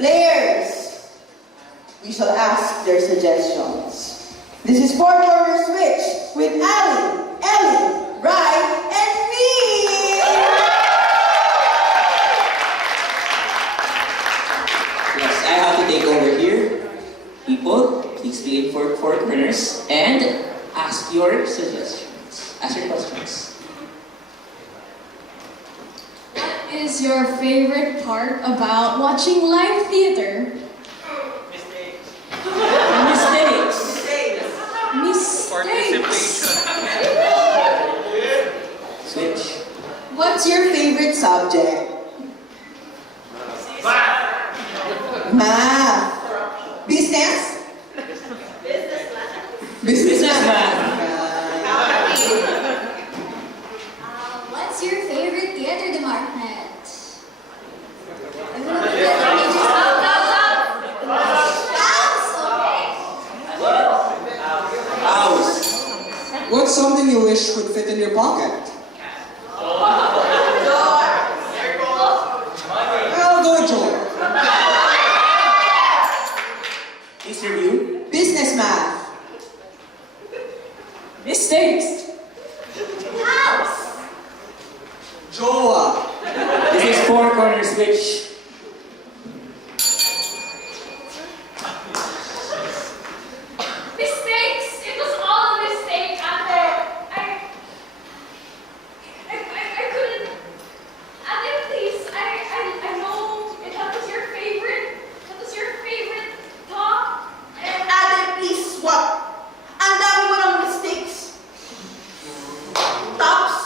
Players, we shall ask their suggestions. This is Four Corner Switch with Ali, Ellie, Rai, and me! Yes, I have to take over here. People, please be in four corners and ask your suggestions. Ask your questions. What is your favorite part about watching live theater? Mistakes. Mistakes. Switch. What's your favorite subject? Math. Business? Business math. What's your favorite theater department? House. What's something you wish could fit in your pocket? I'll go with Joel. Please review. Business math. Mistakes. Joa. This is Four Corner Switch. Mistakes! It was all a mistake, Ate. I couldn't. Ate, please. I know that was your favorite. That was your favorite top. And Ate, please, what? Ang dami mo ng mistakes. Tops,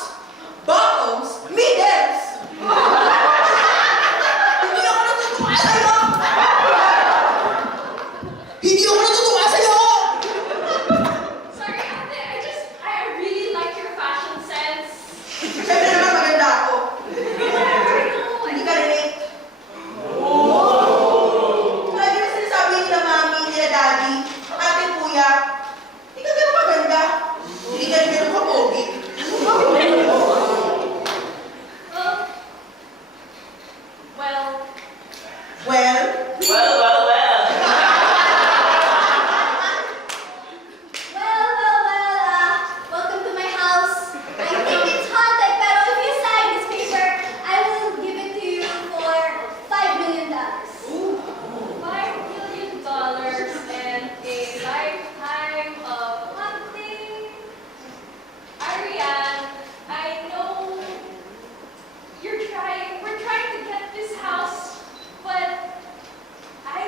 bottoms, middles. Hindi ako natutuwa sa'yo. Hindi ako natutuwa sa'yo. sorry, Ate. I really like your fashion sense. Siyempre naman maganda ako. Hindi ka relate. Lagi na sinasabi nila mami, nila daddy, ate, kuya, hindi ka ganun maganda. Hindi ka ganun kapogi. Well, Well, Welcome to my house. I think it's haunted, pero if you sign this paper, I will give it to you for $5 million. $5 million and a lifetime of hunting. Ariane, I know we're trying to get this house, but I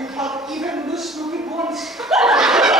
without even the stupid ones.